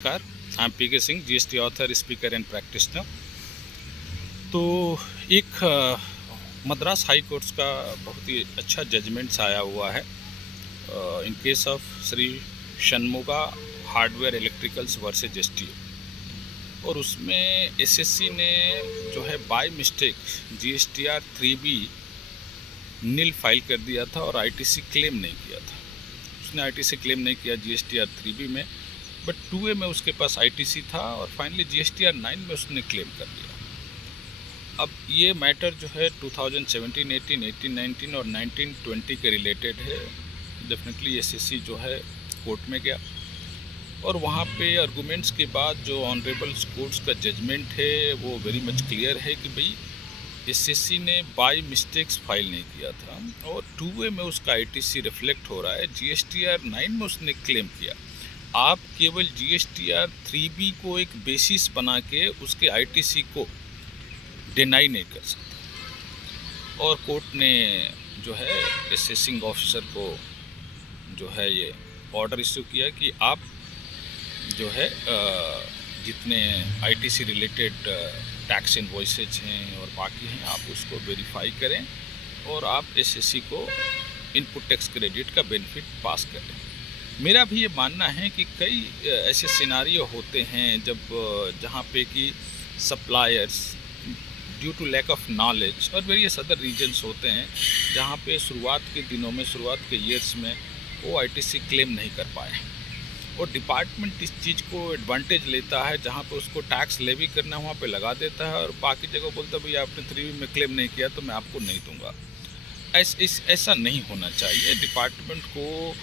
नमस्कार, I am PK. Singh, GST author, speaker and practitioner. तो एक मद्रास हाई कोर्ट्स का बहुत ही अच्छा जजमेंट्स आया हुआ है in case of Shri Shanmuga hardware electricals versus STO. और उसमें एसएससी ने जो है by mistake GSTR 3B nil file कर दिया था और आईटीसी क्लेम नहीं किया था। उसने आईटीसी क्लेम नहीं किया जीएसटीआर 3B में, बट 2A में उसके पास आईटीसी था और फाइनली जीएसटीआर 9 में उसने क्लेम कर लिया। अब ये मैटर जो है 2017, 18, 18, 19 और 19, 20 के रिलेटेड है। डेफिनेटली एसएससी जो है कोर्ट में गया और वहाँ पे आर्गूमेंट्स के बाद जो ऑनरेबल कोर्ट्स का जजमेंट है वो वेरी मच क्लियर है कि भाई एसएससी ने बाय मिस्टेक्स फाइल नहीं किया था और 2A में उसका आईटीसी रिफ्लेक्ट हो रहा है, जीएसटीआर 9 में उसने क्लेम किया। आप केवल जीएसटीआर 3B को एक बेसिस बना के उसके आईटीसी को डिनाई नहीं कर सकते। और कोर्ट ने जो है असेसिंग ऑफिसर को जो है ये ऑर्डर इशू किया कि आप जो है जितने आईटीसी रिलेटेड टैक्स इनवॉइसेज हैं और बाकी हैं आप उसको वेरीफाई करें और आप एसएससी को इनपुट टैक्स क्रेडिट का बेनिफिट पास करें। मेरा भी ये मानना है कि कई ऐसे सिनारियो होते हैं जहाँ पे कि suppliers due to lack of knowledge और वेरियस अदर रीजन्स होते हैं जहाँ पे शुरुआत के दिनों में, शुरुआत के ईयर्स में वो आईटीसी क्लेम नहीं कर पाए और डिपार्टमेंट इस चीज़ को एडवांटेज लेता है, जहाँ पे उसको टैक्स लेवी करना वहाँ पे लगा देता है और बाकी जगह बोलता है भैया आपने 3B में क्लेम नहीं किया तो मैं आपको नहीं दूंगा। ऐसा नहीं होना चाहिए। डिपार्टमेंट को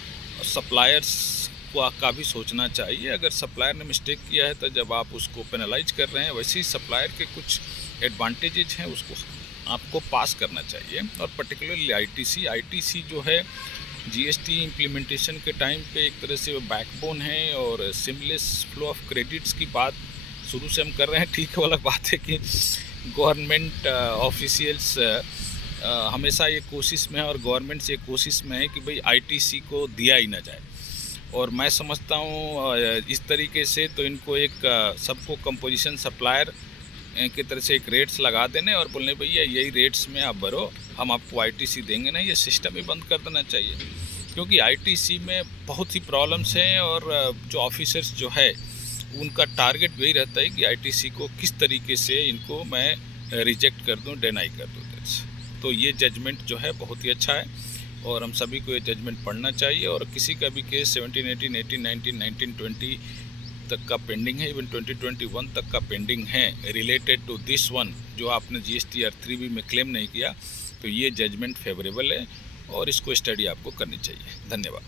सप्लायर्स का भी सोचना चाहिए। अगर सप्लायर ने मिस्टेक किया है तो जब आप उसको पेनलाइज कर रहे हैं, वैसे ही सप्लायर के कुछ एडवांटेजेज हैं उसको आपको पास करना चाहिए। और पर्टिकुलरली आईटीसी जो है जीएसटी इम्प्लीमेंटेशन के टाइम पे एक तरह से बैकबोन है और सीमलेस फ्लो ऑफ क्रेडिट्स की बात शुरू से हम कर रहे हैं। ठीक वाला बात है कि गवर्नमेंट ऑफिशियल्स हमेशा ये कोशिश में है और गवर्नमेंट से ये कोशिश में है कि भाई आईटीसी को दिया ही ना जाए। और मैं समझता हूँ इस तरीके से तो इनको एक सबको कंपोजिशन सप्लायर की तरह से एक रेट्स लगा देने और बोलने भैया यही रेट्स में आप भरो, हम आपको आईटीसी देंगे ना। ये सिस्टम ही बंद कर देना चाहिए क्योंकि आईटीसी में बहुत ही प्रॉब्लम्स हैं और जो ऑफिसर्स जो है उनका टारगेट वही रहता है कि आईटीसी को किस तरीके से इनको मैं रिजेक्ट कर दूं, डिनाई कर दूं। तो ये जजमेंट जो है बहुत ही अच्छा है और हम सभी को ये जजमेंट पढ़ना चाहिए। और किसी का भी केस 17, 18, 18, 19, 19, 20 तक का पेंडिंग है, इवन 2021 तक का पेंडिंग है रिलेटेड टू दिस वन जो आपने जीएसटीआर 3B में क्लेम नहीं किया, तो ये जजमेंट फेवरेबल है और इसको स्टडी आपको करनी चाहिए। धन्यवाद।